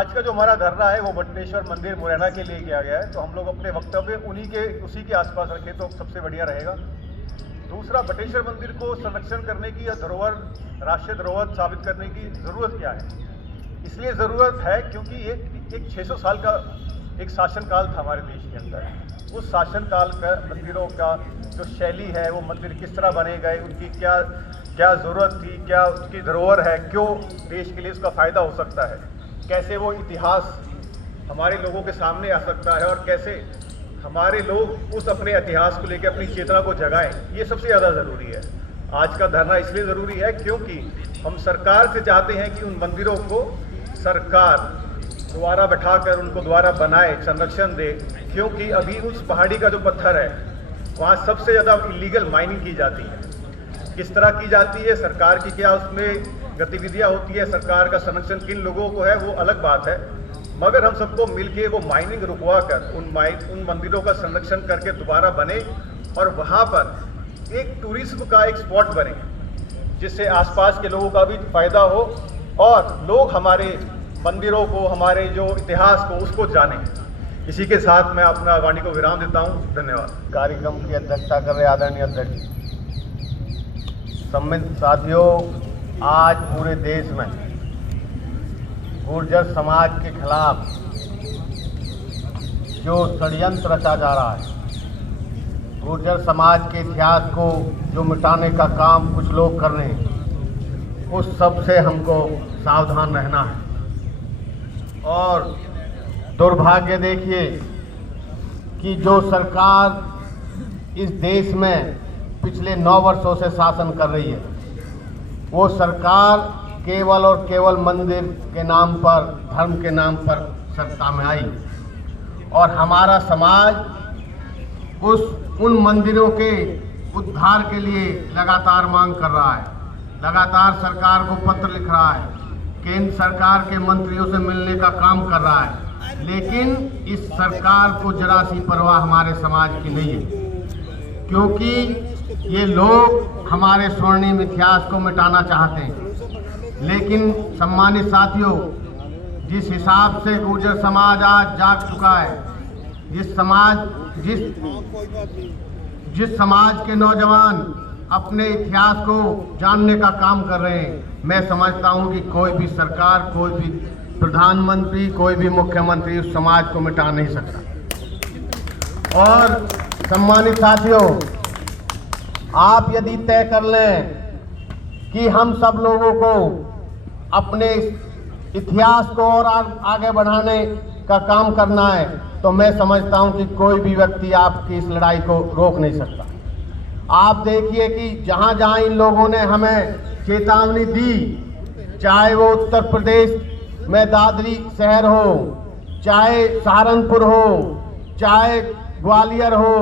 आज का जो हमारा धरना है वो बटनेश्वर मंदिर मुरैना के लिए किया गया है, तो हम लोग अपने वक्तव्य उसी के आसपास रखें तो सबसे बढ़िया रहेगा। दूसरा, बटेश्वर मंदिर को संरक्षण करने की या धरोहर, राष्ट्रीय धरोहर साबित करने की ज़रूरत क्या है? इसलिए ज़रूरत है क्योंकि एक 600 साल का एक शासनकाल था हमारे देश के अंदर। उस शासनकाल का मंदिरों का जो शैली है, वो मंदिर किस तरह बने गए, उनकी क्या क्या ज़रूरत थी, क्या उसकी धरोहर है, क्यों देश के लिए उसका फ़ायदा हो सकता है, कैसे वो इतिहास हमारे लोगों के सामने आ सकता है और कैसे हमारे लोग उस अपने इतिहास को लेकर अपनी चेतना को जगाएं, ये सबसे ज़्यादा ज़रूरी है। आज का धरना इसलिए ज़रूरी है क्योंकि हम सरकार से चाहते हैं कि उन मंदिरों को सरकार दोबारा बैठाकर उनको दोबारा बनाए, संरक्षण दे, क्योंकि अभी उस पहाड़ी का जो पत्थर है वहाँ सबसे ज़्यादा इलीगल माइनिंग की जाती है। किस तरह की जाती है, सरकार की क्या उसमें गतिविधियाँ होती है, सरकार का संरक्षण किन लोगों को है, वो अलग बात है, मगर हम सबको मिलके वो माइनिंग रुकवा कर उन मंदिरों का संरक्षण करके दोबारा बने और वहाँ पर एक टूरिज्म का एक स्पॉट बने, जिससे आसपास के लोगों का भी फायदा हो और लोग हमारे मंदिरों को, हमारे जो इतिहास को, उसको जानें। इसी के साथ मैं अपना वाणी को विराम देता हूँ। धन्यवाद। कार्यक्रम की अध्यक्षता कर रहे आदरणीय अध्यक्ष, सम्मानित साथियों, आज पूरे देश में गुर्जर समाज के खिलाफ जो षड्यंत्र रचा जा रहा है, गुर्जर समाज के इतिहास को जो मिटाने का काम कुछ लोग कर रहे हैं, उस सब से हमको सावधान रहना है। और दुर्भाग्य देखिए कि जो सरकार इस देश में पिछले 9 वर्षों से शासन कर रही है, वो सरकार केवल और केवल मंदिर के नाम पर, धर्म के नाम पर सत्ता में आई और हमारा समाज उन मंदिरों के उद्धार के लिए लगातार मांग कर रहा है, लगातार सरकार को पत्र लिख रहा है, केंद्र सरकार के मंत्रियों से मिलने का काम कर रहा है, लेकिन इस सरकार को जरा सी परवाह हमारे समाज की नहीं है, क्योंकि ये लोग हमारे स्वर्णिम इतिहास को मिटाना चाहते हैं। लेकिन सम्मानित साथियों, जिस हिसाब से गुर्जर समाज आज जाग चुका है, जिस समाज के नौजवान अपने इतिहास को जानने का काम कर रहे हैं, मैं समझता हूं कि कोई भी सरकार, कोई भी प्रधानमंत्री, कोई भी मुख्यमंत्री उस समाज को मिटा नहीं सकता। और सम्मानित साथियों, आप यदि तय कर लें कि हम सब लोगों को अपने इतिहास को और आगे बढ़ाने का काम करना है, तो मैं समझता हूं कि कोई भी व्यक्ति आपकी इस लड़ाई को रोक नहीं सकता। आप देखिए कि जहां जहां इन लोगों ने हमें चेतावनी दी, चाहे वो उत्तर प्रदेश में दादरी शहर हो, चाहे सहारनपुर हो, चाहे ग्वालियर हो,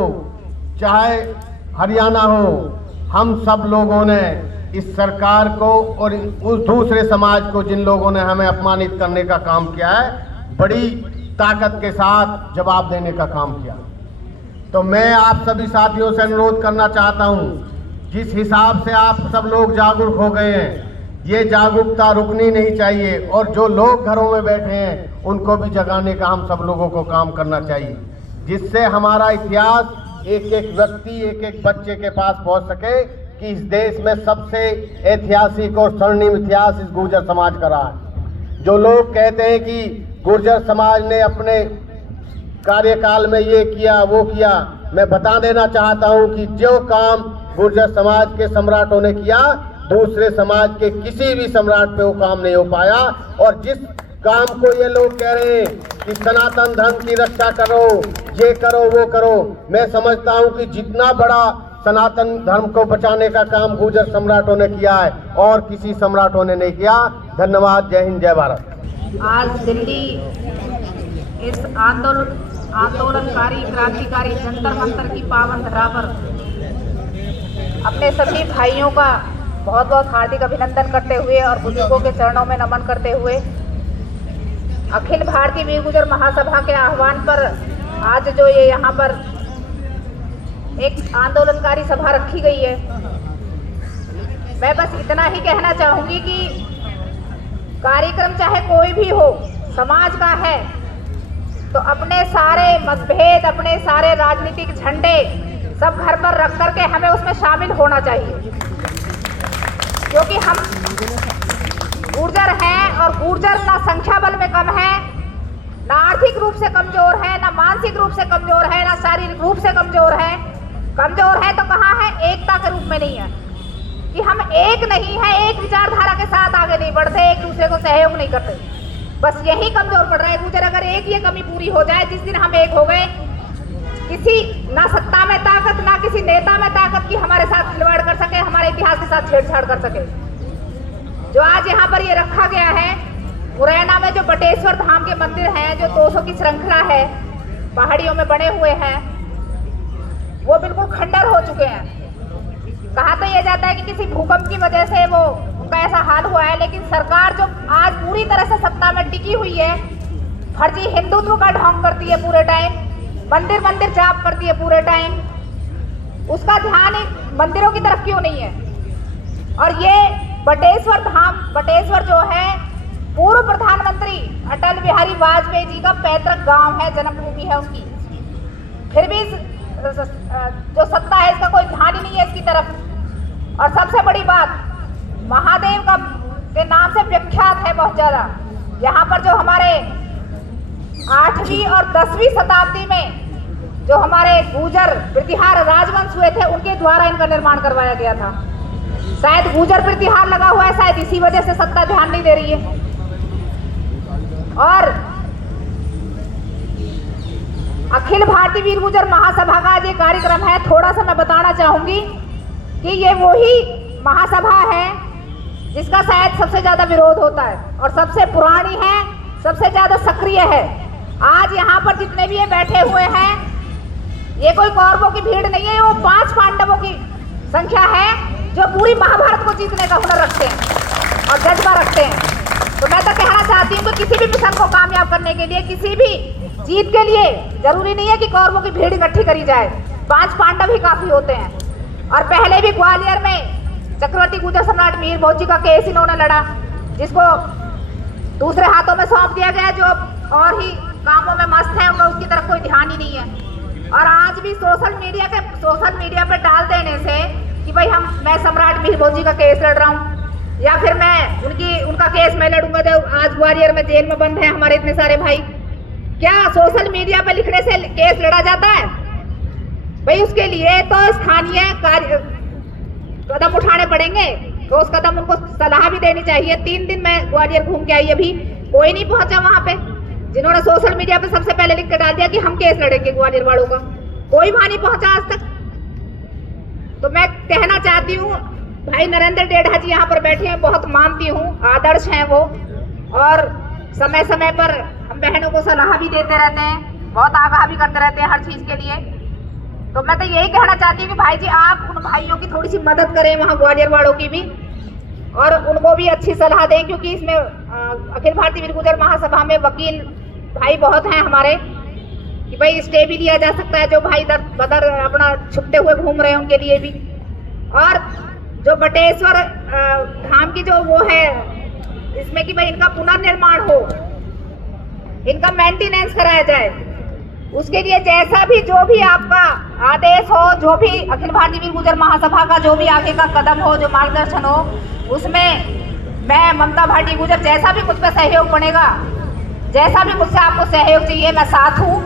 चाहे हरियाणा हो, हम सब लोगों ने इस सरकार को और उस दूसरे समाज को, जिन लोगों ने हमें अपमानित करने का काम किया है, बड़ी ताकत के साथ जवाब देने का काम किया। तो मैं आप सभी साथियों से अनुरोध करना चाहता हूं, जिस हिसाब से आप सब लोग जागरूक हो गए हैं, ये जागरूकता रुकनी नहीं चाहिए और जो लोग घरों में बैठे हैं उनको भी जगाने का हम सब लोगों को काम करना चाहिए, जिससे हमारा इतिहास एक एक व्यक्ति, एक एक बच्चे के पास पहुंच सके कि इस देश में सबसे ऐतिहासिक और स्वर्णिम इतिहास इस गुर्जर समाज का रहा है। जो लोग कहते हैं कि गुर्जर समाज ने अपने कार्यकाल में ये किया, वो किया, मैं बता देना चाहता हूं कि जो काम गुर्जर समाज के सम्राटों ने किया, दूसरे समाज के किसी भी सम्राट पे वो काम नहीं हो पाया। और जिस काम को ये लोग कह रहे हैं कि सनातन धर्म की रक्षा करो, ये करो, वो करो, मैं समझता हूं कि जितना बड़ा सनातन धर्म को बचाने का काम गुर्जर सम्राटों ने किया है और किसी सम्राटों ने नहीं किया। धन्यवाद। जय हिंद, जय भारत। आज दिल्ली इस आंदोलनकारी, क्रांतिकारी जंतर मंतर की पावन धरा पर अपने सभी भाइयों का बहुत बहुत हार्दिक अभिनंदन करते हुए और बुजुर्गों के चरणों में नमन करते हुए अखिल भारतीय वीर गुर्जर महासभा के आह्वान पर आज जो ये यहाँ पर एक आंदोलनकारी सभा रखी गई है, मैं बस इतना ही कहना चाहूंगी कि कार्यक्रम चाहे कोई भी हो, समाज का है तो अपने सारे मतभेद, अपने सारे राजनीतिक झंडे सब घर पर रख करके हमें उसमें शामिल होना चाहिए, क्योंकि हम गुर्जर हैं और गुर्जर ना संख्या बल में कम है, ना आर्थिक रूप से कमजोर है, ना मानसिक रूप से कमजोर है, ना शारीरिक रूप से कमजोर है। कमजोर है तो कहाँ है? एकता के रूप में नहीं है कि हम एक नहीं है, एक विचारधारा के साथ आगे नहीं बढ़ते, एक दूसरे को सहयोग नहीं करते, बस यही कमजोर पड़ रहा है गुर्जर। अगर एक ये कमी पूरी हो जाए, जिस दिन हम एक हो गए, किसी ना सत्ता में ताकत, ना किसी नेता में ताकत की हमारे साथ खिलवाड़ कर सके, हमारे इतिहास के साथ छेड़छाड़ कर सके। जो आज यहाँ पर ये रखा गया है, मुरैना में जो बटेश्वर धाम के मंदिर हैं, जो 200 की श्रृंखला है, पहाड़ियों में बने हुए हैं, वो बिल्कुल खंडर हो चुके हैं। कहा तो ये जाता है कि किसी भूकंप की वजह से वो उनका ऐसा हाल हुआ है, लेकिन सरकार जो आज पूरी तरह से सत्ता में टिकी हुई है, फर्जी हिंदुत्व का ढोंग करती है पूरे टाइम, मंदिर मंदिर जाप करती है पूरे टाइम, उसका ध्यान मंदिरों की तरफ क्यों नहीं है? और ये बटेश्वर धाम, बटेश्वर जो है पूर्व प्रधानमंत्री अटल बिहारी वाजपेयी जी का पैतृक गांव है, जन्मभूमि है उसकी, फिर भी जो सत्ता है इसका कोई ध्यान ही नहीं है इसकी तरफ। और सबसे बड़ी बात, महादेव का के नाम से विख्यात है बहुत ज्यादा। यहाँ पर जो हमारे 8वीं और 10वीं शताब्दी में जो हमारे गुर्जर प्रतिहार राजवंश हुए थे, उनके द्वारा इनका निर्माण करवाया गया था। शायद गुर्जर प्रतिहार लगा हुआ है, शायद इसी वजह से सत्ता ध्यान नहीं दे रही है। और अखिल भारतीय वीर गुर्जर महासभा का ये कार्यक्रम है, थोड़ा सा मैं बताना चाहूंगी कि ये वही महासभा है जिसका शायद सबसे ज्यादा विरोध होता है और सबसे पुरानी है, सबसे ज्यादा सक्रिय है। आज यहाँ पर जितने भी ये बैठे हुए हैं, ये कोई कौरवों की भीड़ नहीं है, वो 5 पांडवों की संख्या है जो पूरी महाभारत को जीतने का हुनर रखते हैं और जज्बा रखते हैं। तो मैं तो कहना चाहती हूँ कि किसी भी मिशन को कामयाब करने के लिए, किसी भी जीत के लिए जरूरी नहीं है कि कौरवों की भीड़ इकट्ठी करी जाए, 5 पांडव ही काफी होते हैं। और पहले भी ग्वालियर में चक्रवर्ती गुर्जर सम्राट मीर भोज जी का केस इन्होंने लड़ा, जिसको दूसरे हाथों में सौंप दिया गया, जो और ही कामों में मस्त है, उनका उसकी तरफ कोई ध्यान ही नहीं है। और आज भी सोशल मीडिया पे डाल देने से कि भाई मैं सम्राट मीर भोज जी का केस लड़ रहा हूँ, या फिर मैं उनका केस मैं लड़ूंगा जो आज ग्वालियर में जेल में बंद है हमारे इतने सारे भाई। क्या सोशल मीडिया पे लिखने से केस लड़ा जाता है? भाई उसके लिए तो स्थानीय कदम उठाने पड़ेंगे, तो उस कदम उनको सलाह भी देनी चाहिए। 3 दिन मैं ग्वालियर घूम के आई, अभी कोई नहीं पहुंचा वहां पे, जिन्होंने सोशल मीडिया पे सबसे पहले लिख कर डाल दिया कि हम केस लड़ेंगे ग्वालियर वालों का, कोई वहां नहीं पहुंचा आज तक। तो मैं कहना चाहती हूँ, भाई नरेंद्र डेढ़ा जी यहाँ पर बैठे हैं, बहुत मानती हूँ, आदर्श हैं वो, और समय समय पर हम बहनों को सलाह भी देते रहते हैं, बहुत आगाह भी करते रहते हैं हर चीज के लिए। तो मैं तो यही कहना चाहती हूँ कि भाई जी आप उन भाइयों की थोड़ी सी मदद करें, वहाँ ग्वालियर वालों की भी, और उनको भी अच्छी सलाह दें, क्योंकि इसमें अखिल भारतीय वीर गुर्जर महासभा में वकील भाई बहुत हैं हमारे, कि भाई स्टे भी लिया जा सकता है, जो भाई दर बदर अपना छुपते हुए घूम रहे हैं उनके लिए भी। और जो बटेश्वर धाम की जो वो है, इसमें कि भाई इनका पुनर्निर्माण हो, इनका मेंटेनेंस कराया जाए, उसके लिए जैसा भी जो भी आपका आदेश हो, जो भी अखिल भारतीय वीर गुर्जर महासभा का जो भी आगे का कदम हो, जो मार्गदर्शन हो, उसमें मैं ममता भाटी गुर्जर जैसा भी कुछ पे सहयोग बनेगा, जैसा भी मुझसे आपको सहयोग चाहिए, मैं साथ हूँ।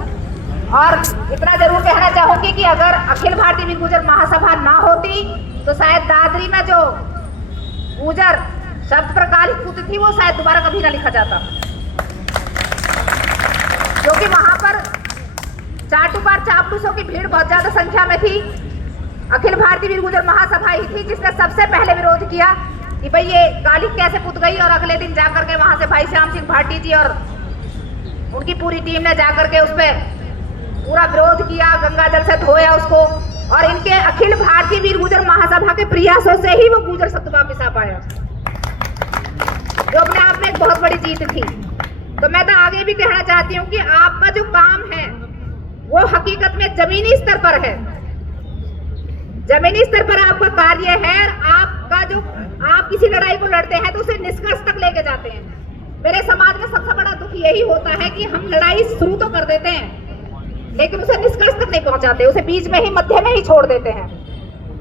और इतना जरूर कहना चाहूंगी कि अगर अखिल भारतीय वीर गुर्जर महासभा ना होती तो शायद दादरी में जो गुर्जर शब्द प्रकालित पुत्र थी, वो शायद दोबारा कभी ना लिखा जाता, क्योंकि वहां पर चाटुकार चापलूसों की भीड़ बहुत ज्यादा संख्या में थी। अखिल भारतीय वीर गुर्जर महासभा ही थी जिसने सबसे पहले विरोध किया कि भाई ये कालिक कैसे पुत गई, और अगले दिन जाकर के वहां से भाई श्याम सिंह भाटी जी और उनकी पूरी टीम ने जाकर के उस पर पूरा विरोध किया, गंगा जल से धोया उसको, और इनके अखिल भारतीय वीर गुर्जर महासभा के प्रयासों से ही वो गुर्जर शब्द वापिस आ पाया, जो अपने आप में एक बहुत बड़ी जीत थी। तो मैं तो आगे भी कहना चाहती हूँ कि आपका जो काम है वो हकीकत में जमीनी स्तर पर है, जमीनी स्तर पर आपका कार्य है। आपका जो आप किसी लड़ाई को लड़ते हैं तो उसे निष्कर्ष तक लेके जाते हैं, मेरे समाज में सबसे बड़ा दुख यही होता है कि हम लड़ाई शुरू तो कर देते हैं लेकिन उसे निष्कर्ष तक नहीं पहुंचाते, उसे बीच में ही मध्य में ही छोड़ देते हैं।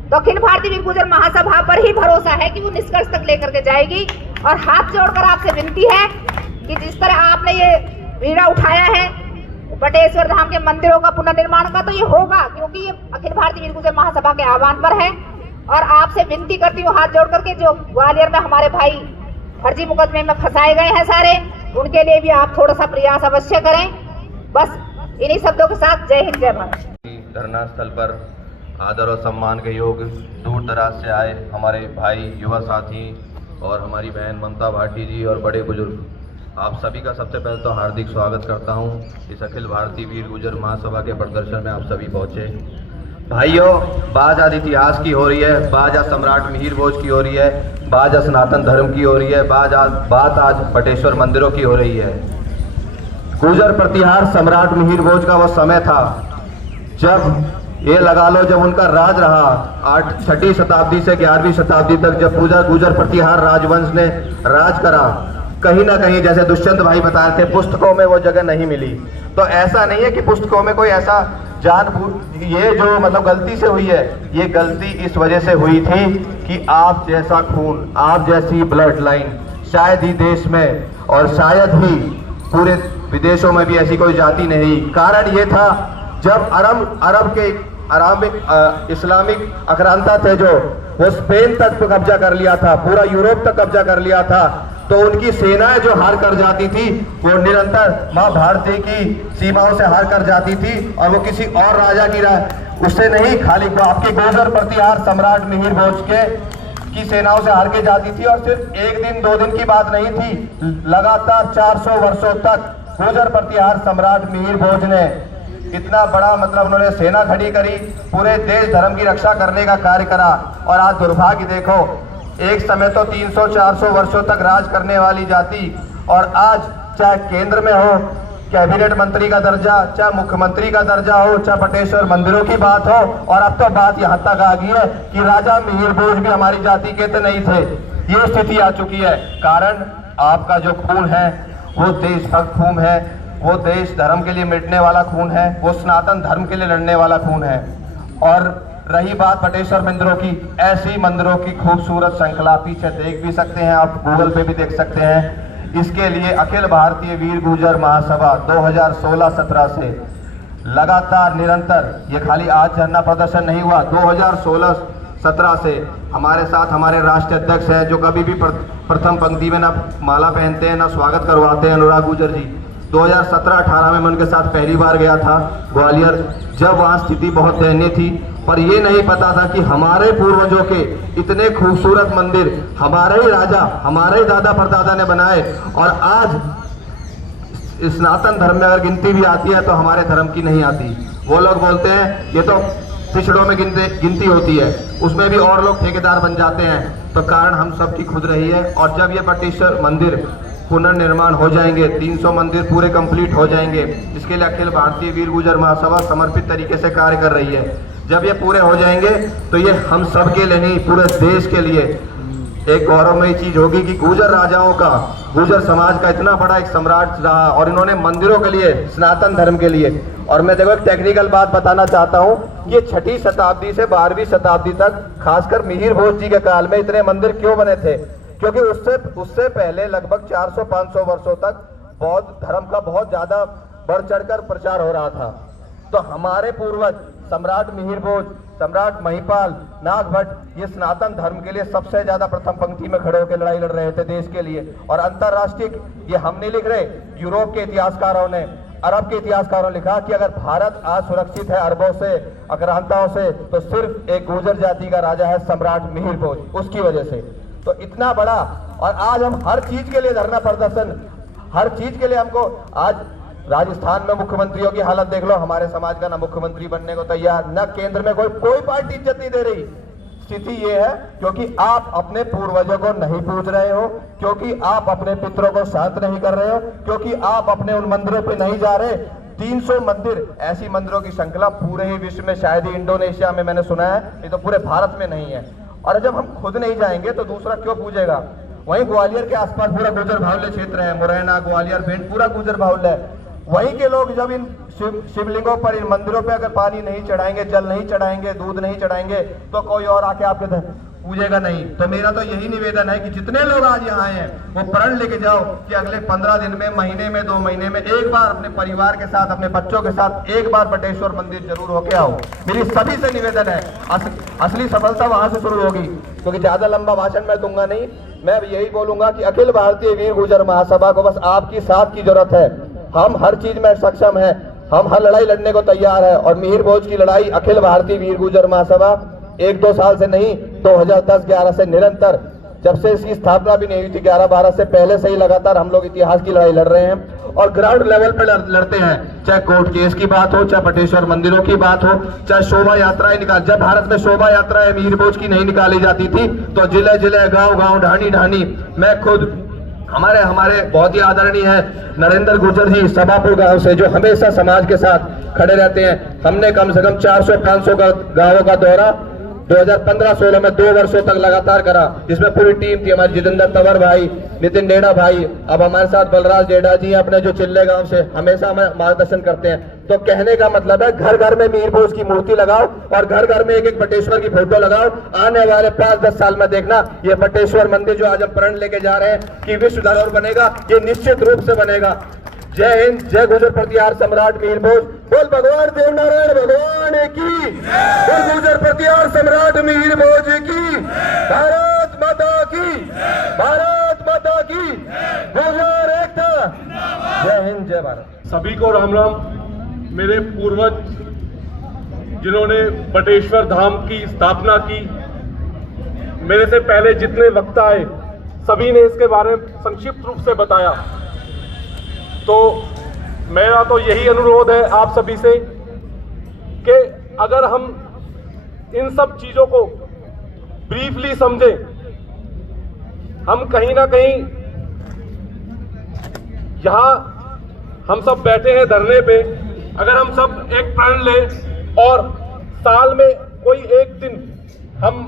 तो अखिल भारतीय वीर गुर्जर महासभा पर ही भरोसा है कि वो निष्कर्ष तक लेकर के जाएगी। और हाथ जोड़कर आपसे विनती है कि जिस तरह आपने ये बीड़ा उठाया है बटेश्वर धाम के मंदिरों का पुनर्निर्माण का, तो ये होगा क्योंकि ये अखिल भारतीय वीर गुर्जर महासभा के आह्वान पर है। और आपसे विनती करती हूँ हाथ जोड़ करके, जो ग्वालियर में हमारे भाई फर्जी मुकदमे में फंसाए गए हैं सारे, उनके लिए भी आप थोड़ा सा प्रयास अवश्य करें। बस इन्हीं शब्दों के साथ जय हिंद जय भारत। धरना स्थल पर आदर और सम्मान के योग दूर दराज से आए हमारे भाई, युवा साथी और हमारी बहन ममता भाटी जी और बड़े बुजुर्ग, आप सभी का सबसे पहले तो हार्दिक स्वागत करता हूं। इस अखिल भारतीय वीर गुर्जर महासभा के प्रदर्शन में आप सभी पहुंचे। भाइयों, बात आज इतिहास की हो रही है, बात आज सम्राट मिहिर भोज की हो रही है, बात आज सनातन धर्म की हो रही है, बात आज बटेश्वर मंदिरों की हो रही है। गुर्जर प्रतिहार सम्राट मिहिर भोज का वो समय था जब ये लगा लो जब उनका राज रहा 6वीं शताब्दी से 11वीं शताब्दी तक, जब पूजा गुर्जर प्रतिहार राजवंश ने राज करा, कहीं ना कहीं जैसे दुष्यंत भाई बता रहे थे पुस्तकों में वो जगह नहीं मिली। तो ऐसा नहीं है कि पुस्तकों में कोई ऐसा ये जो मतलब गलती से हुई है, ये गलती इस वजह से हुई थी कि आप जैसा खून, आप जैसी ब्लड लाइन शायद ही देश में और शायद ही पूरे विदेशों में भी ऐसी कोई जाति नहीं। कारण ये था जब अरब के इस्लामिक आक्रांता थे जो वो स्पेन तक कब्जा कर लिया था, पूरा यूरोप तक कब्जा कर लिया था, तो उनकी सेनाएं जो हार कर जाती थी वो निरंतर मां भारती की सीमाओं से हार कर जाती थी और वो किसी और राजा की उससे नहीं, खाली आपके गुर्जर प्रतिहार सम्राट मिहिर भोज की सेनाओं से हार के जाती थी। और सिर्फ एक दिन 2 दिन की बात नहीं थी, लगातार 400 वर्षों तक गुर्जर प्रतिहार सम्राट मिहिर भोज ने इतना बड़ा मतलब उन्होंने सेना खड़ी करी, पूरे देश धर्म की रक्षा करने का कार्य करा। और आज दुर्भाग्य देखो, एक समय तो 300-400 वर्षों तक राज करने वाली जाति, और आज चाहे केंद्र में हो कैबिनेट मंत्री का दर्जा, चाहे मुख्यमंत्री का दर्जा हो, चाहे बटेश्वर मंदिरों की बात हो, और अब तो बात यहाँ तक आ गई है कि राजा मिहिर भोज भी हमारी जाति के तो नहीं थे। ये स्थिति आ चुकी है। कारण आपका जो खून है वो देशभक्त खून है, वो देश धर्म के लिए मिटने वाला खून है, वो सनातन धर्म के लिए लड़ने वाला खून है। और रही बात बटेश्वर मंदिरों की, ऐसी मंदिरों की खूबसूरत श्रृंखला पीछे देख भी सकते हैं, आप गूगल पे भी देख सकते हैं। इसके लिए अखिल भारतीय वीर गुर्जर महासभा 2016-17 से लगातार निरंतर, ये खाली आज धरना प्रदर्शन नहीं हुआ, 2016-17 से हमारे साथ हमारे राष्ट्रीय अध्यक्ष हैं जो कभी भी प्रथम पंक्ति में ना माला पहनते हैं ना स्वागत करवाते हैं, अनुराग गुर्जर जी। 2017-18 में मैं उनके साथ पहली बार गया था ग्वालियर, जब वहाँ स्थिति बहुत दयनीय थी, पर ये नहीं पता था कि हमारे पूर्वजों के इतने खूबसूरत मंदिर हमारे ही राजा, हमारे ही दादा परदादा ने बनाए, और आज सनातन धर्म में अगर गिनती भी आती है तो हमारे धर्म की नहीं आती। वो लोग बोलते हैं ये तो पिछड़ों में गिनती होती है, उसमें भी और लोग ठेकेदार बन जाते हैं। तो कारण हम सब की खुद रही है। और जब ये बटेश्वर मंदिर पुनर्निर्माण हो जाएंगे, 300 मंदिर पूरे कंप्लीट हो जाएंगे, जिसके लिए अखिल भारतीय वीर गुर्जर महासभा समर्पित तरीके से कार्य कर रही है। जब ये पूरे हो जाएंगे तो ये हम सब के लिए नहीं, पूरे देश के लिए एक गौरवमयी चीज होगी कि गुर्जर राजाओं का, गुर्जर समाज का इतना बड़ा एक सम्राट रहा, और इन्होंने मंदिरों के लिए, सनातन धर्म के लिए। और मैं देखो एक टेक्निकल बात बताना चाहता हूँ, ये 6वीं शताब्दी से 12वीं शताब्दी तक, खासकर मिहिर भोज जी के काल में इतने मंदिर क्यों बने थे? क्योंकि उससे पहले लगभग 400-500 वर्षों तक बौद्ध धर्म का बहुत ज्यादा बढ़ चढ़कर प्रचार हो रहा था। तो हमारे पूर्वज सम्राट मिहिर भोज, सम्राट महिपाल, नाग भट्ट, ये सनातन धर्म के लिए सबसे ज्यादा प्रथम पंक्ति में खड़े होकर लड़ाई लड़ रहे थे देश के लिए। और अंतरराष्ट्रीय, ये हम नहीं लिख रहे, यूरोप के इतिहासकारों ने, अरब के इतिहासकारों ने लिखा कि अगर भारत आज सुरक्षित है अरबों से, आक्रांताओं से, तो सिर्फ एक गुर्जर जाति का राजा है सम्राट मिहिर भोज, उसकी वजह से। तो इतना बड़ा, और आज हम हर चीज के लिए धरना प्रदर्शन, हर चीज के लिए हमको, आज राजस्थान में मुख्यमंत्रियों की हालत देख लो, हमारे समाज का ना मुख्यमंत्री बनने को तैयार, ना केंद्र में कोई पार्टी इज्जत नहीं दे रही। स्थिति ये है क्योंकि आप अपने पूर्वजों को नहीं पूज रहे हो, क्योंकि आप अपने पितरों को शांत नहीं कर रहे हो, क्योंकि आप अपने उन मंदिरों पे नहीं जा रहे। 300 मंदिर, ऐसी मंदिरों की श्रृंखला पूरे ही विश्व में, शायद ही इंडोनेशिया में मैंने सुना है, ये तो पूरे भारत में नहीं है। और जब हम खुद नहीं जाएंगे तो दूसरा क्यों पूजेगा? वहीं ग्वालियर के आसपास पूरा गुजर बाहुल्य क्षेत्र है, मुरैना, ग्वालियर, भिंड पूरा गुजर बाहुल्य है। वहीं के लोग जब इन शिवलिंगों पर, इन मंदिरों पे अगर पानी नहीं चढ़ाएंगे, जल नहीं चढ़ाएंगे, दूध नहीं चढ़ाएंगे, तो कोई और आके आपके पूजेगा नहीं। तो मेरा तो यही निवेदन है कि जितने लोग आज यहाँ आए हैं वो प्रण लेके जाओ कि अगले 15 दिन में, महीने में, 2 महीने में एक बार अपने परिवार के साथ, अपने बच्चों के साथ एक बार बटेश्वर मंदिर जरूर होके आओ। मेरी सभी से निवेदन है। असली सफलता वहां से शुरू होगी, क्योंकि ज्यादा लंबा भाषण मैं दूंगा नहीं। मैं यही बोलूंगा कि अखिल भारतीय वीर गुर्जर महासभा को बस आपकी साथ की जरूरत है। हम हर चीज में सक्षम है, हम हर लड़ाई लड़ने को तैयार है। और मिहिर भोज की लड़ाई अखिल भारतीय वीर गुर्जर महासभा 1-2 साल से नहीं, 2010-11 से निरंतर, जब से इसकी स्थापना भी नहीं हुई थी 11-12 से पहले से ही लगातार हम लोग इतिहास की लड़ाई लड़ रहे हैं और ग्राउंड लेवल पे लड़ते हैं। चाहे कोर्ट केस की बात हो, चाहे बटेश्वर मंदिरों की बात हो, चाहे शोभा यात्राएं जब भारत में शोभा यात्राएं मिहिर भोज की नहीं निकाली जाती थी तो जिले जिले, गांव गांव, ढाणी ढाणी, मैं खुद, हमारे बहुत ही आदरणीय है नरेंद्र गुर्जर जी सभापुर गांव से, जो हमेशा समाज के साथ खड़े रहते हैं। हमने कम से कम 400-500 गांवों का दौरा 2015-16 में 2 वर्षों तक लगातार करा, जिसमें पूरी टीम थी हमारी, जितेंद्र तंवर भाई, नितिन डेढ़ा भाई, अब हमारे साथ बलराज डेढ़ा जी अपने जो चिल्ले गांव से हमेशा हमें मार्गदर्शन करते हैं। तो कहने का मतलब है घर घर में मिहिर भोज की मूर्ति लगाओ और घर घर में एक बटेश्वर की फोटो लगाओ। आने वाले 5-10 साल में देखना ये बटेश्वर मंदिर जो आज हम प्रण लेके जा रहे हैं कि विश्व धरोहर बनेगा, ये निश्चित रूप से बनेगा। जय हिंद, जय गुर्जर प्रतिहार सम्राट मिहिर भोज, बोल भगवान देवनारायण भगवान की, बोल गुर्जर प्रतिहार सम्राट मिहिर भोज की, भारत माता की, भारत माता की, गुर्जर एकता, जय हिंद, जय भारत। सभी को राम राम। मेरे पूर्वज जिन्होंने बटेश्वर धाम की स्थापना की, मेरे से पहले जितने वक्ता आए सभी ने इसके बारे में संक्षिप्त रूप से बताया। तो मेरा तो यही अनुरोध है आप सभी से कि अगर हम इन सब चीजों को ब्रीफली समझें, हम कहीं ना कहीं यहां हम सब बैठे हैं धरने पे, अगर हम सब एक प्रण लें और साल में कोई एक दिन हम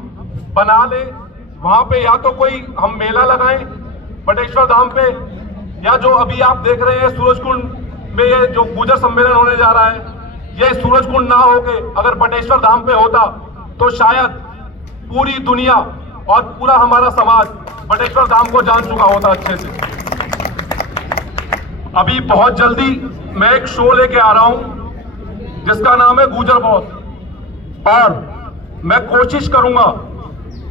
बना लें, वहां पे या तो कोई हम मेला लगाएं बटेश्वर धाम पे, या जो अभी आप देख रहे हैं सूरजकुंड में ये जो गुर्जर सम्मेलन होने जा रहा है, ये सूरजकुंड ना होके अगर बटेश्वर धाम पे होता तो शायद पूरी दुनिया और पूरा हमारा समाज बटेश्वर धाम को जान चुका होता अच्छे से। अभी बहुत जल्दी मैं एक शो लेके आ रहा हूं जिसका नाम है गुर्जर बॉस, और मैं कोशिश करूंगा,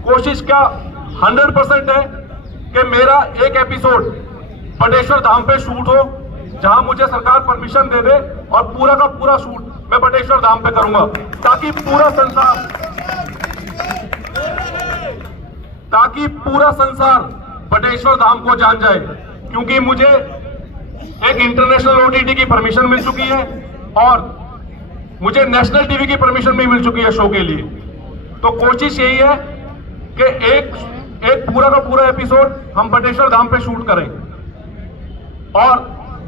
कोशिश क्या 100% है कि मेरा एक एपिसोड बटेश्वर धाम पे शूट हो, जहां मुझे सरकार परमिशन दे दे, और पूरा का पूरा शूट मैं बटेश्वर धाम पे करूंगा ताकि पूरा संसार बटेश्वर धाम को जान जाए। क्योंकि मुझे एक इंटरनेशनल OTT की परमिशन मिल चुकी है और मुझे नेशनल टीवी की परमिशन भी मिल चुकी है शो के लिए। तो कोशिश यही है कि एक पूरा का पूरा एपिसोड हम बटेश्वर धाम पे शूट करें, और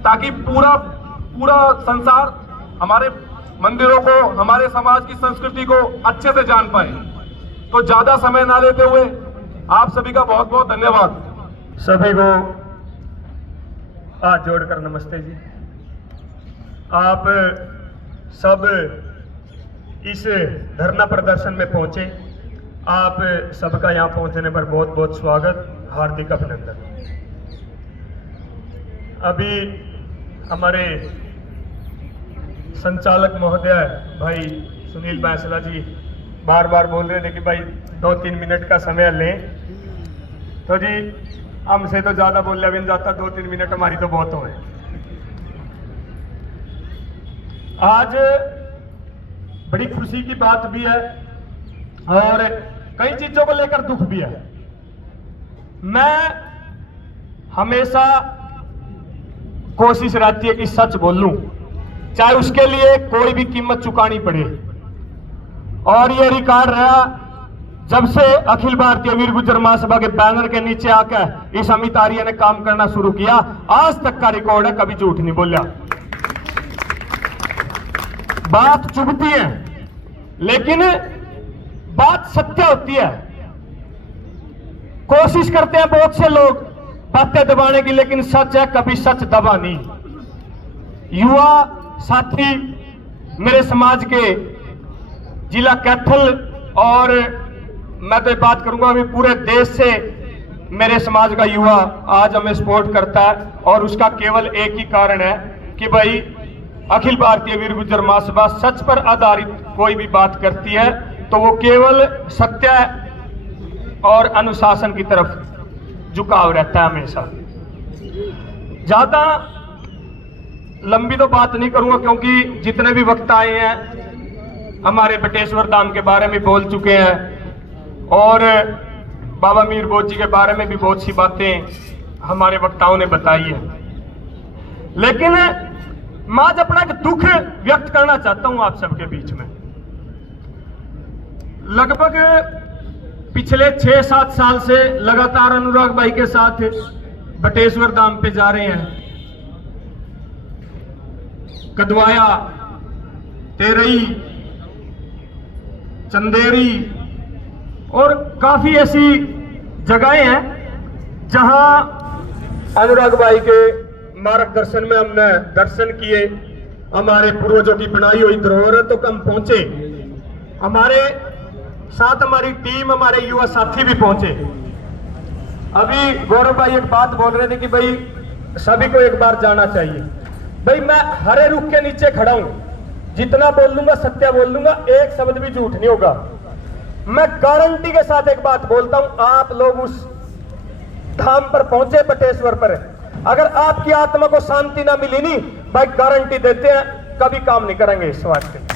ताकि पूरा संसार हमारे मंदिरों को, हमारे समाज की संस्कृति को अच्छे से जान पाए। तो ज्यादा समय ना लेते हुए आप सभी का बहुत बहुत धन्यवाद। सभी को हाथ जोड़कर नमस्ते जी। आप सब इस धरना प्रदर्शन में पहुंचे, आप सबका यहाँ पहुंचने पर बहुत बहुत स्वागत, हार्दिक अभिनंदन। अभी हमारे संचालक महोदय भाई सुनील बैंसला जी बार बार बोल रहे थे कि भाई 2-3 मिनट का समय लें, तो जी हमसे तो ज़्यादा बोलने भी नहीं जाता, 2-3 मिनट हमारी तो बहुत हुए। आज बड़ी खुशी की बात भी है और कई चीज़ों को लेकर दुख भी है। मैं हमेशा कोशिश रहती है कि सच बोलूं, चाहे उसके लिए कोई भी कीमत चुकानी पड़े। और ये रिकॉर्ड रहा जब से अखिल भारतीय वीर गुर्जर महासभा के बैनर के नीचे आकर इस अमित आर्य ने काम करना शुरू किया, आज तक का रिकॉर्ड है, कभी झूठ नहीं बोला। बात चुभती है लेकिन बात सत्य होती है। कोशिश करते हैं बहुत से लोग बातें दबाने की, लेकिन सच है कभी सच दबा नहीं। युवा साथी मेरे समाज के जिला कैथल, और मैं तो बात करूंगा अभी पूरे देश से मेरे समाज का युवा आज हमें सपोर्ट करता है, और उसका केवल एक ही कारण है कि भाई अखिल भारतीय वीर गुर्जर महासभा सच पर आधारित कोई भी बात करती है तो वो केवल सत्य और अनुशासन की तरफ झुकाव रहता है हमेशा। ज्यादा लंबी तो बात नहीं करूंगा, क्योंकि जितने भी वक्ता आए हैं हमारे बटेश्वर धाम के बारे में बोल चुके हैं, और बाबा मीर बोध जी के बारे में भी बहुत सी बातें हमारे वक्ताओं ने बताई है। लेकिन मैं आज अपना एक दुख व्यक्त करना चाहता हूं आप सबके बीच में। लगभग पिछले 6-7 साल से लगातार अनुराग भाई के साथ बटेश्वर धाम पे जा रहे हैं। कदवाया, तेरई, चंदेरी और काफी ऐसी जगहें हैं जहां अनुराग भाई के मार्गदर्शन में हमने दर्शन किए। हमारे पूर्वजों की बनाई हुई धरोहर तक हम पहुंचे, हमारे साथ हमारी टीम, हमारे युवा साथी भी पहुंचे। अभी गौरव भाई एक बात बोल रहे थे कि भाई सभी को एक बार जाना चाहिए। भाई मैं हरे रुख के नीचे खड़ा हूं, जितना बोल लूंगा सत्य बोल लूंगा, एक शब्द भी झूठ नहीं होगा। मैं गारंटी के साथ एक बात बोलता हूं, आप लोग उस धाम पर पहुंचे बटेश्वर पर, अगर आपकी आत्मा को शांति ना मिली नहीं, भाई गारंटी देते हैं कभी काम नहीं करेंगे इस वास्ते।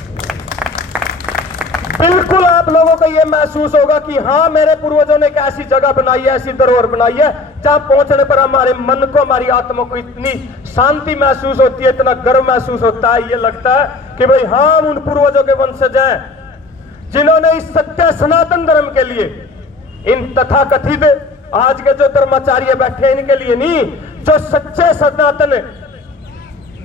बिल्कुल आप लोगों को यह महसूस होगा कि हाँ मेरे पूर्वजों ने एक ऐसी जगह बनाई है, ऐसी धरोहर बनाई है जहां पहुंचने पर हमारे मन को, हमारी आत्मा को इतनी शांति महसूस होती है, इतना गर्व महसूस होता है। ये लगता है कि भाई हम उन पूर्वजों के वंशज हैं जिन्होंने इस सत्य सनातन धर्म के लिए, इन तथाकथित आज के जो धर्माचार्य बैठे इनके लिए नहीं, जो सच्चे सनातन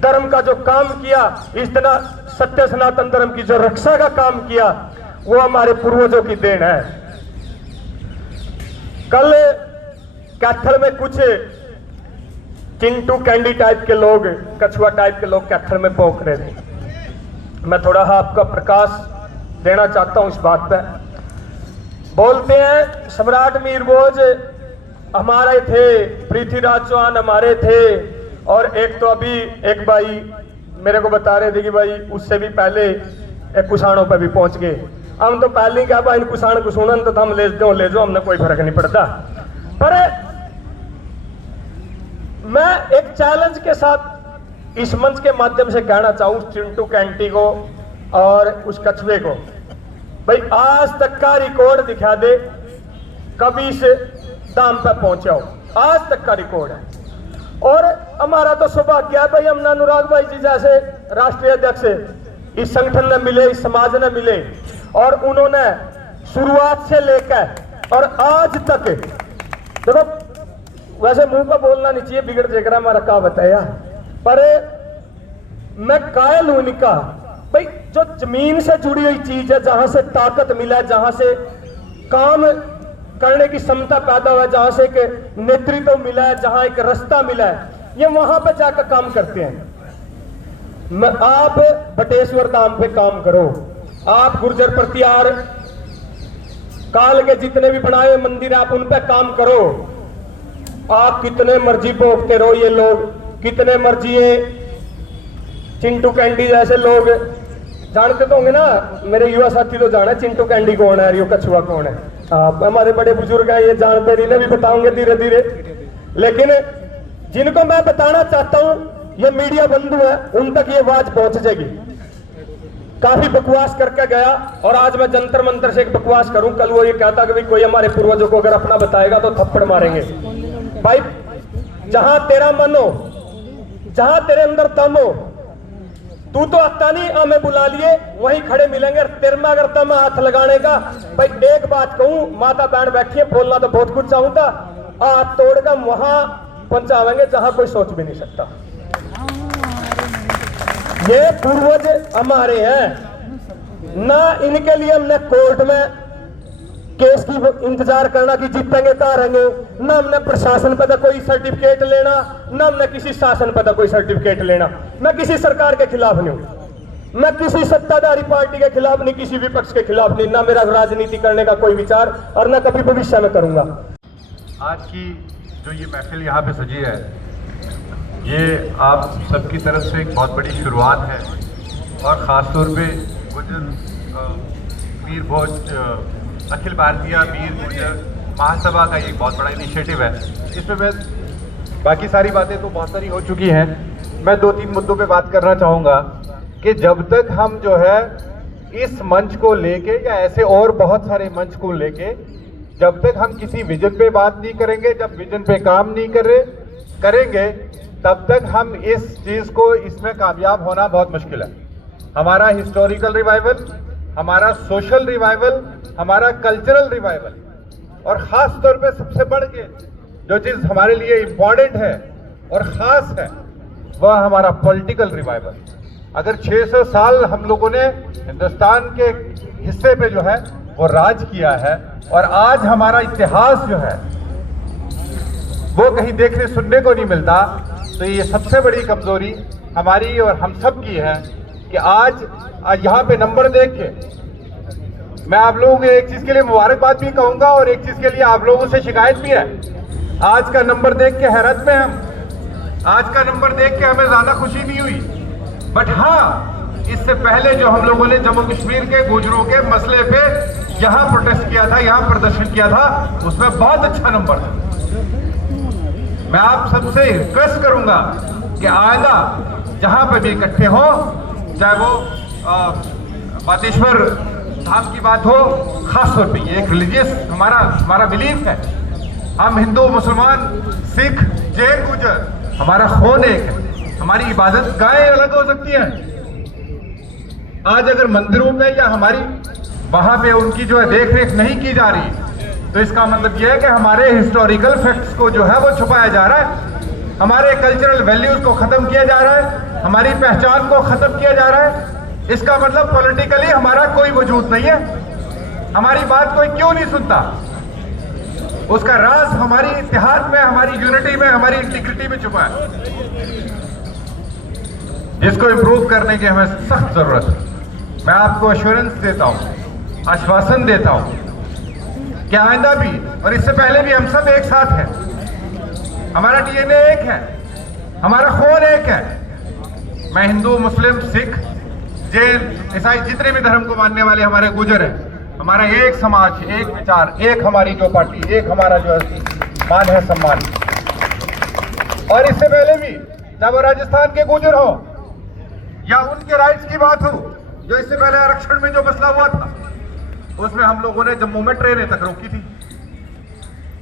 धर्म का जो काम किया, इस तरह सत्य सनातन धर्म की जो रक्षा का काम किया, वो हमारे पूर्वजों की देन है। कल कैथल में कुछ चिंटू कैंडी टाइप के लोग, कछुआ टाइप के लोग कैथल में भौंक रहे थे। मैं थोड़ा आपका प्रकाश देना चाहता हूं इस बात पे। बोलते हैं सम्राट मीर बोझ हमारे थे, पृथ्वीराज चौहान हमारे थे, और एक तो अभी एक भाई मेरे को बता रहे थे कि भाई उससे भी पहले एक कुशाणों पे भी पहुंच गए। हम तो पहले ही क्या भाई इन कुशाण कुशुणन तो हम ले जो हमने कोई फर्क नहीं पड़ता। पर मैं एक चैलेंज के साथ इस मंच के माध्यम से कहना चाहूं चिंटू कैंटी को और उस कछुए को, भाई आज तक का रिकॉर्ड दिखा दे कभी से दाम पे पहुंचा हो, आज तक का रिकॉर्ड है। और हमारा तो सौभाग्य है भाई हमने अनुराग भाई जी जैसे राष्ट्रीय अध्यक्ष इस संगठन ने मिले, इस समाज ने मिले, और उन्होंने शुरुआत से लेकर और आज तक, देखो वैसे मुंह पर बोलना नहीं चाहिए, बिगड़ जाएगा हमारा क्या बताया, पर मैं कायल हूं इनका। भाई जो जमीन से जुड़ी हुई चीज है, जहां से ताकत मिला है, जहां से काम करने की क्षमता पैदा हुआ है, जहां से एक नेतृत्व मिला है, जहां एक रास्ता मिला है, ये वहां पर जाकर काम करते हैं। आप बटेश्वर धाम पे काम करो, आप गुर्जर प्रतिहार काल के जितने भी बनाए हुए मंदिर आप उन पे काम करो। आप कितने मर्जी भोगते रहो, ये लोग कितने मर्जी है, चिंटू कैंडी जैसे लोग जानते तो होंगे ना, मेरे युवा साथी तो जाना चिंटू कैंडी कौन है, रियो कछुआ कौन है। हमारे बड़े बुजुर्ग हैं ये जानते नहीं, भी बताऊंगे धीरे धीरे। लेकिन जिनको मैं बताना चाहता हूं, ये मीडिया बंधु है, उन तक ये आवाज पहुंच जाएगी। काफी बकवास करके गया, और आज मैं जंतर मंतर से एक बकवास करूं। कल वो ये कहता कि कोई हमारे पूर्वजों को अगर अपना बताएगा तो थप्पड़ मारेंगे। भाई जहां तेरा मन हो, जहां तेरे अंदर दम हो, तू तो आता नहीं, हमें बुला लिए वहीं खड़े मिलेंगे। तेरे में अगर दम हाथ लगाने का, भाई एक बात कहूं, माता बहन बैठी है, बोलना तो बहुत कुछ चाहूं था, हाथ तोड़कर वहां पहुंचावेंगे जहां कोई सोच भी नहीं सकता। ये पूर्वज हमारे हैं ना, इनके लिए हमने कोर्ट में केस की इंतजार करना कि जीतेंगे कहाँ रहेंगे। ना हमने प्रशासन पे कोई सर्टिफिकेट लेना, ना हमने किसी शासन पे कोई सर्टिफिकेट लेना। मैं किसी सरकार के खिलाफ नहीं हूं, मैं किसी सत्ताधारी पार्टी के खिलाफ नहीं, किसी विपक्ष के खिलाफ नहीं, ना मेरा राजनीति करने का कोई विचार और ना कभी भविष्य में करूंगा। आज की जो ये महफिल यहाँ पे सजी है, ये आप सबकी तरफ से एक बहुत बड़ी शुरुआत है और ख़ास तौर पे गुजर वीर भोज अखिल भारतीय वीर गुर्जर महासभा का ये बहुत बड़ा इनिशिएटिव है। इसमें मैं बाकी सारी बातें तो बहुत सारी हो चुकी हैं, मैं 2-3 मुद्दों पे बात करना चाहूँगा कि जब तक हम जो है इस मंच को लेके या ऐसे और बहुत सारे मंच को लेके जब तक हम किसी विजन पे बात नहीं करेंगे, जब विजन पे काम नहीं करेंगे तब तक हम इस चीज़ को इसमें कामयाब होना बहुत मुश्किल है। हमारा हिस्टोरिकल रिवाइवल, हमारा सोशल रिवाइवल, हमारा कल्चरल रिवाइवल और ख़ास तौर पे सबसे बढ़ के जो चीज़ हमारे लिए इम्पॉर्टेंट है और ख़ास है वह हमारा पॉलिटिकल रिवाइवल। अगर 600 साल हम लोगों ने हिंदुस्तान के हिस्से पे जो है वो राज किया है और आज हमारा इतिहास जो है वो कहीं देखने सुनने को नहीं मिलता, तो ये सबसे बड़ी कमजोरी हमारी और हम सब की है कि आज यहाँ पे नंबर देख के मैं आप लोगों को एक चीज के लिए मुबारकबाद भी कहूंगा और एक चीज के लिए आप लोगों से शिकायत भी है। आज का नंबर देख के हैरत में हम, आज का नंबर देख के हमें ज्यादा खुशी नहीं हुई, बट हाँ इससे पहले जो हम लोगों ने जम्मू कश्मीर के गुजरों के मसले पे यहाँ प्रोटेस्ट किया था, यहाँ प्रदर्शन किया था, उसमें बहुत अच्छा नंबर था। मैं आप सबसे रिक्वेस्ट करूंगा कि आइंदा जहां पे भी इकट्ठे हो, चाहे वो बातेश्वर धाम की बात हो, खास तौर पे ये एक रिलीजियस हमारा बिलीफ है। हम हिंदू, मुसलमान, सिख, जैन, गुजर, हमारा खून एक है, हमारी इबादत गायें अलग हो सकती हैं। आज अगर मंदिरों में या हमारी वहां पे उनकी जो है देख रेख नहीं की जा रही, तो इसका मतलब यह है कि हमारे हिस्टोरिकल फैक्ट्स को जो है वो छुपाया जा रहा है, हमारे कल्चरल वैल्यूज को खत्म किया जा रहा है, हमारी पहचान को खत्म किया जा रहा है। इसका मतलब पॉलिटिकली हमारा कोई वजूद नहीं है, हमारी बात कोई क्यों नहीं सुनता। उसका राज हमारी इत्तेहाद में, हमारी यूनिटी में, हमारी इंटीग्रिटी में छुपा है, जिसको इंप्रूव करने की हमें सख्त जरूरत है। मैं आपको एश्योरेंस देता हूं, आश्वासन देता हूं कि आइंदा भी और इससे पहले भी हम सब एक साथ हैं, हमारा डीएनए एक है, हमारा खून एक है। मैं हिंदू, मुस्लिम, सिख, जैन, ईसाई, जितने भी धर्म को मानने वाले हमारे गुजर हैं, हमारा एक समाज, एक विचार, एक हमारी जो पार्टी, एक हमारा जो मान है, सम्मान। और इससे पहले भी जब राजस्थान के गुजर हो या उनके राइट्स की बात हो, जो इससे पहले आरक्षण में जो मसला हुआ था, उसमें हम लोगों ने जम्मू में ट्रेनें तक रोकी थी।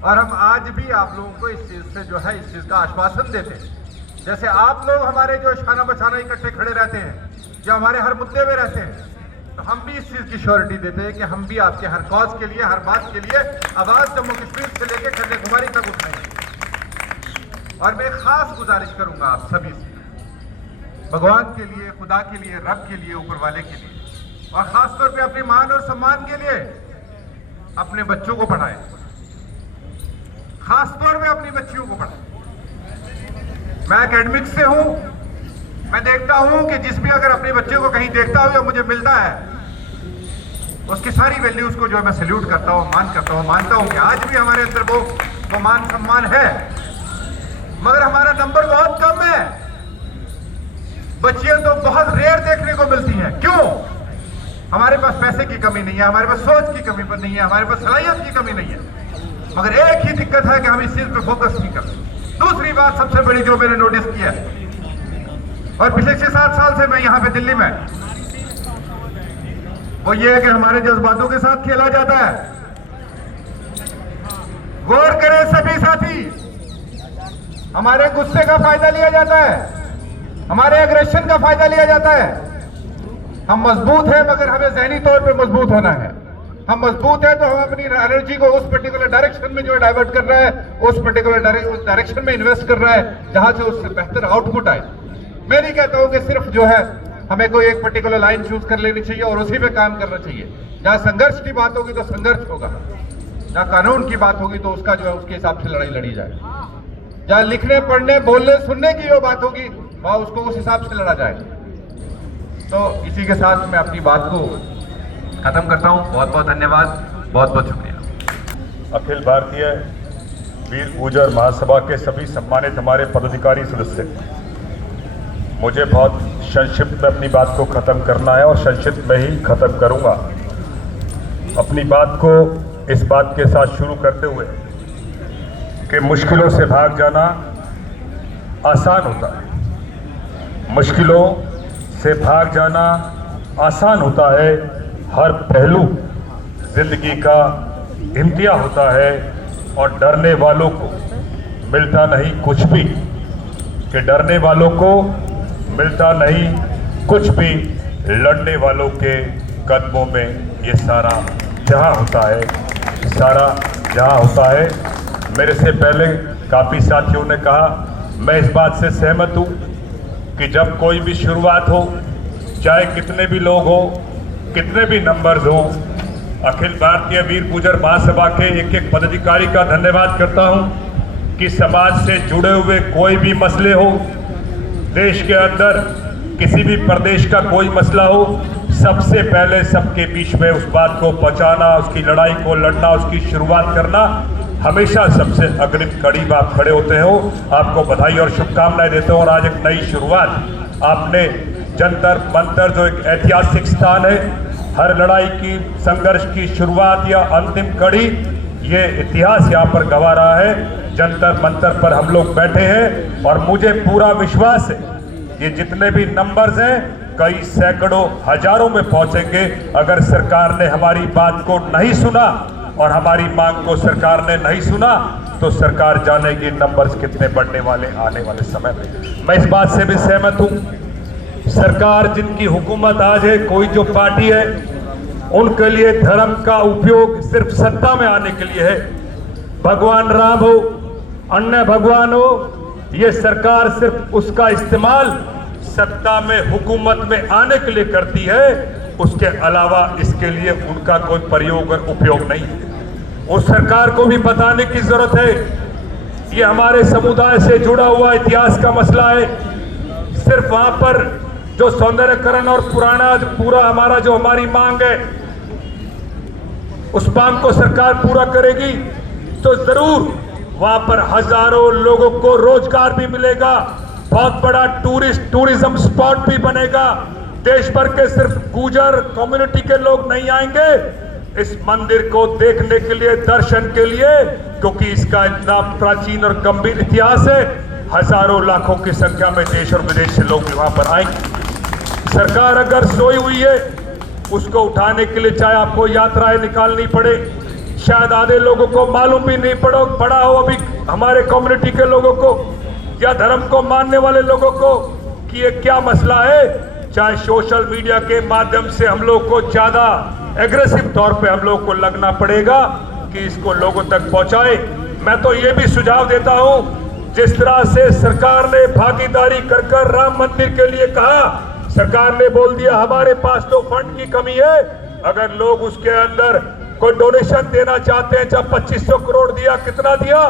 और हम आज भी आप लोगों को इस चीज से जो है इस चीज का आश्वासन देते हैं। जैसे आप लोग हमारे जो शाना बचाना इकट्ठे खड़े रहते हैं या हमारे हर मुद्दे में रहते हैं, तो हम भी इस चीज की श्योरिटी देते हैं कि हम भी आपके हर कॉज के लिए, हर बात के लिए आवाज जम्मू कश्मीर से लेकर कन्याकुमारी तक उठाएंगे। और मैं खास गुजारिश करूंगा आप सभी से, भगवान के लिए, खुदा के लिए, रब के लिए, ऊपर वाले के लिए, और खास तौर पे अपने मान और सम्मान के लिए अपने बच्चों को पढ़ाएं, खास तौर पे अपनी बच्चियों को पढ़ाएं। मैं एकेडमिक्स से हूं, मैं देखता हूं कि जिस भी अगर अपने बच्चे को कहीं देखता हूं या मुझे मिलता है, उसकी सारी वैल्यूज को जो है मैं सैल्यूट करता हूं, मान करता हूं, मानता हूं कि आज भी हमारे अंदर वो मान सम्मान है, मगर हमारा नंबर बहुत कम है। बच्चियां तो बहुत रेयर देखने को मिलती हैं। क्यों? हमारे पास पैसे की कमी नहीं है, हमारे पास सोच की कमी पर नहीं है, हमारे पास सलाहियत की कमी नहीं है, मगर एक ही दिक्कत है कि हम इस चीज पे फोकस नहीं करते। दूसरी बात सबसे बड़ी जो मैंने नोटिस किया, और पिछले 6-7 साल से मैं यहाँ पे दिल्ली में, वो ये है कि हमारे जज्बातों के साथ खेला जाता है। गौर करें सभी साथी, हमारे गुस्से का फायदा लिया जाता है, हमारे एग्रेशन का फायदा लिया जाता है। हम मजबूत हैं, मगर हमें ज़हनी तौर पे मजबूत होना है। हम मजबूत हैं तो हम अपनी एनर्जी को उस पर्टिकुलर डायरेक्शन में जो डाइवर्ट कर रहा है, उस पर्टिकुलर डायरेक्शन में इन्वेस्ट कर रहा है जहां से उससे बेहतर आउटपुट आए। मैं नहीं कहता हूं कि सिर्फ जो है हमें कोई एक पर्टिकुलर लाइन चूज कर लेनी चाहिए और उसी पे काम करना चाहिए। जहां संघर्ष की बात होगी तो संघर्ष होगा, जहाँ कानून की बात होगी तो उसका जो है उसके हिसाब से लड़ाई लड़ी जाए। जहाँ लिखने पढ़ने बोलने सुनने की जो बात होगी वहाँ उसको उस हिसाब से लड़ा जाए। तो इसी के साथ मैं अपनी बात को खत्म करता हूँ। बहुत बहुत धन्यवाद, बहुत बहुत शुक्रिया। अखिल भारतीय वीर गुर्जर महासभा के सभी सम्मानित हमारे पदाधिकारी सदस्य, मुझे बहुत संक्षिप्त में अपनी बात को ख़त्म करना है और संक्षिप्त में ही ख़त्म करूंगा। अपनी बात को इस बात के साथ शुरू करते हुए कि मुश्किलों से भाग जाना आसान होता है, मुश्किलों से भाग जाना आसान होता है, हर पहलू जिंदगी का इम्तिया होता है और डरने वालों को मिलता नहीं कुछ भी, कि डरने वालों को मिलता नहीं कुछ भी, लड़ने वालों के कदमों में ये सारा जहां होता है, सारा जहां होता है। मेरे से पहले काफ़ी साथियों ने कहा, मैं इस बात से सहमत हूँ कि जब कोई भी शुरुआत हो, चाहे कितने भी लोग हो, कितने भी नंबर्स हो, अखिल भारतीय वीर गुर्जर महासभा के एक एक पदाधिकारी का धन्यवाद करता हूं कि समाज से जुड़े हुए कोई भी मसले हो, देश के अंदर किसी भी प्रदेश का कोई मसला हो, सबसे पहले सबके बीच में उस बात को पहुंचाना, उसकी लड़ाई को लड़ना, उसकी शुरुआत करना, हमेशा सबसे अग्रिम कड़ी में आप खड़े होते हो। आपको बधाई और शुभकामनाएं देता हूँ। और आज एक नई शुरुआत आपने जंतर मंतर, जो एक ऐतिहासिक स्थान है, हर लड़ाई की संघर्ष की शुरुआत या अंतिम कड़ी, ये इतिहास यहाँ पर गवा रहा है। जंतर मंतर पर हम लोग बैठे हैं और मुझे पूरा विश्वास है ये जितने भी नंबर्स हैं कई सैकड़ों हजारों में पहुंचेंगे। अगर सरकार ने हमारी बात को नहीं सुना और हमारी मांग को सरकार ने नहीं सुना तो सरकार जानेगी नंबर्स कितने बढ़ने वाले आने वाले समय में। मैं इस बात से भी सहमत हूँ, सरकार जिनकी हुकूमत आज है, कोई जो पार्टी है, उनके लिए धर्म का उपयोग सिर्फ सत्ता में आने के लिए है। भगवान राम हो, अन्य भगवान हो, ये सरकार सिर्फ उसका इस्तेमाल सत्ता में हुकूमत में आने के लिए करती है, उसके अलावा इसके लिए उनका कोई प्रयोग और उपयोग नहीं है। उस सरकार को भी बताने की जरूरत है, ये हमारे समुदाय से जुड़ा हुआ इतिहास का मसला है। सिर्फ वहां पर जो सौंदर्यकरण और पूरा हमारा जो हमारी मांग है, उस मांग को सरकार पूरा करेगी तो जरूर वहां पर हजारों लोगों को रोजगार भी मिलेगा, बहुत बड़ा टूरिज्म स्पॉट भी बनेगा। देश भर के सिर्फ गुर्जर कम्युनिटी के लोग नहीं आएंगे इस मंदिर को देखने के लिए, दर्शन के लिए, क्योंकि इसका इतना प्राचीन और गंभीर इतिहास है। हजारों लाखों की संख्या में देश और विदेश से लोग भी वहां पर आएंगे। सरकार अगर सोई हुई है, उसको उठाने के लिए चाहे आपको यात्राएं निकालनी पड़े, शायद आधे लोगों को मालूम भी नहीं पड़ा हो अभी हमारे कम्युनिटी के लोगों को या धर्म को मानने वाले लोगों को कि ये क्या मसला है, चाहे सोशल मीडिया के माध्यम से हम लोग को ज्यादा एग्रेसिव तौर पे हम लोग को लगना पड़ेगा कि इसको लोगों तक पहुंचाए। मैं तो ये भी सुझाव देता हूं, जिस तरह से सरकार ने भागीदारी कर राम मंदिर के लिए कहा, सरकार ने बोल दिया हमारे पास तो फंड की कमी है, अगर लोग उसके अंदर कोई डोनेशन देना चाहते हैं, चाहे 2500 करोड़ दिया, कितना दिया,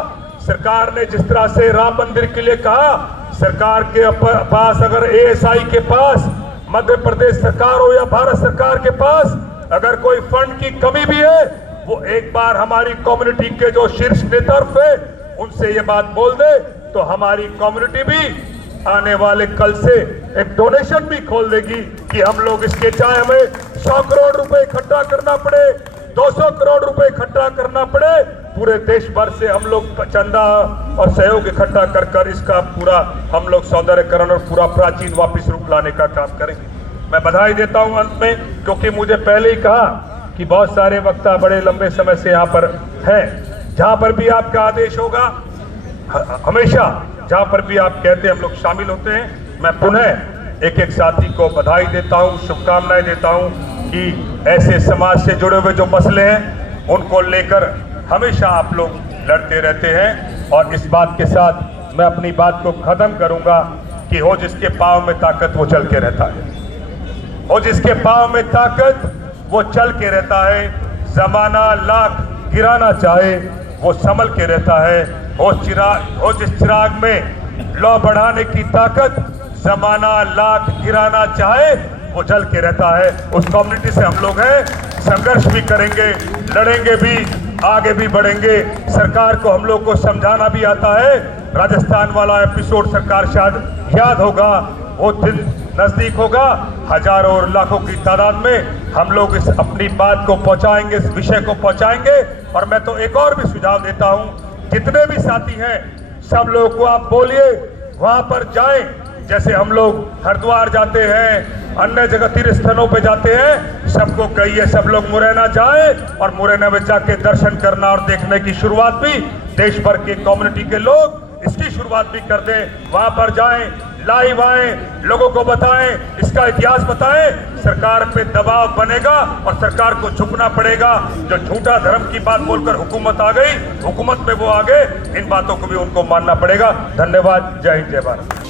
सरकार ने जिस तरह से राम मंदिर के लिए कहा, सरकार के पास अगर एएसआई के पास, मध्य प्रदेश सरकार हो या भारत सरकार के पास अगर कोई फंड की कमी भी है, वो एक बार हमारी कम्युनिटी के जो शीर्ष नेतृत्व है उनसे ये बात बोल दे, तो हमारी कम्युनिटी भी आने वाले कल से एक डोनेशन भी खोल देगी कि हम लोग इसके, चाहे हमें 100 करोड़ रुपए इकट्ठा करना पड़े, 200 करोड़ रुपए इकट्ठा करना पड़े, पूरे देश भर से हम लोग चंदा और सहयोग इकट्ठा कर इसका पूरा हम लोग सौंदर्यकरण और पूरा प्राचीन वापस रूप लाने का काम करेंगे। मैं बधाई देता हूं अंत में, क्योंकि मुझे पहले ही कहा कि बहुत सारे वक्ता बड़े लंबे समय से यहाँ पर हैं, जहाँ पर भी आपका आदेश होगा, हमेशा जहाँ पर भी आप कहते हैं हम लोग शामिल होते हैं। मैं पुनः एक एक साथी को बधाई देता हूँ, शुभकामनाएं देता हूँ कि ऐसे समाज से जुड़े हुए जो मसले हैं उनको लेकर हमेशा आप लोग लड़ते रहते हैं। और इस बात के साथ मैं अपनी बात को खत्म करूंगा कि हो जिसके पाँव में ताकत वो चल के रहता है, हो जिसके पाँव में ताकत वो चल के रहता है। जमाना लाख गिराना चाहे वो संभल के रहता है। और जिस चिराग में लौ बढ़ाने की ताकत जमाना लाख गिराना चाहे वो जल के रहता है। उस कम्युनिटी से हम लोग हैं, संघर्ष भी करेंगे, लड़ेंगे भी, आगे भी बढ़ेंगे। सरकार को हम लोग को समझाना भी आता है। राजस्थान वाला एपिसोड सरकार शायद याद होगा, वो दिन नजदीक होगा, हजारों और लाखों की तादाद में हम लोग इस अपनी बात को पहुंचाएंगे, इस विषय को पहुंचाएंगे। और मैं तो एक और भी सुझाव देता हूं, जितने भी साथी हैं सब लोगों को आप बोलिए वहां पर जाएं। जैसे हम लोग हरिद्वार जाते हैं, अन्य जगह तीर्थ स्थलों पे जाते हैं, सबको कहिए सब लोग मुरैना जाएं और मुरैना में जाके दर्शन करना और देखने की शुरुआत भी देश भर के कम्युनिटी के लोग इसकी शुरुआत भी कर दें। वहां पर जाएं, लाइव आएं, लोगों को बताएं, इसका इतिहास बताएं। सरकार पे दबाव बनेगा और सरकार को झुकना पड़ेगा। जो झूठा धर्म की बात बोलकर हुकूमत आ गई, हुकूमत में वो आ गए, इन बातों को भी उनको मानना पड़ेगा। धन्यवाद। जय हिंद, जय भारत।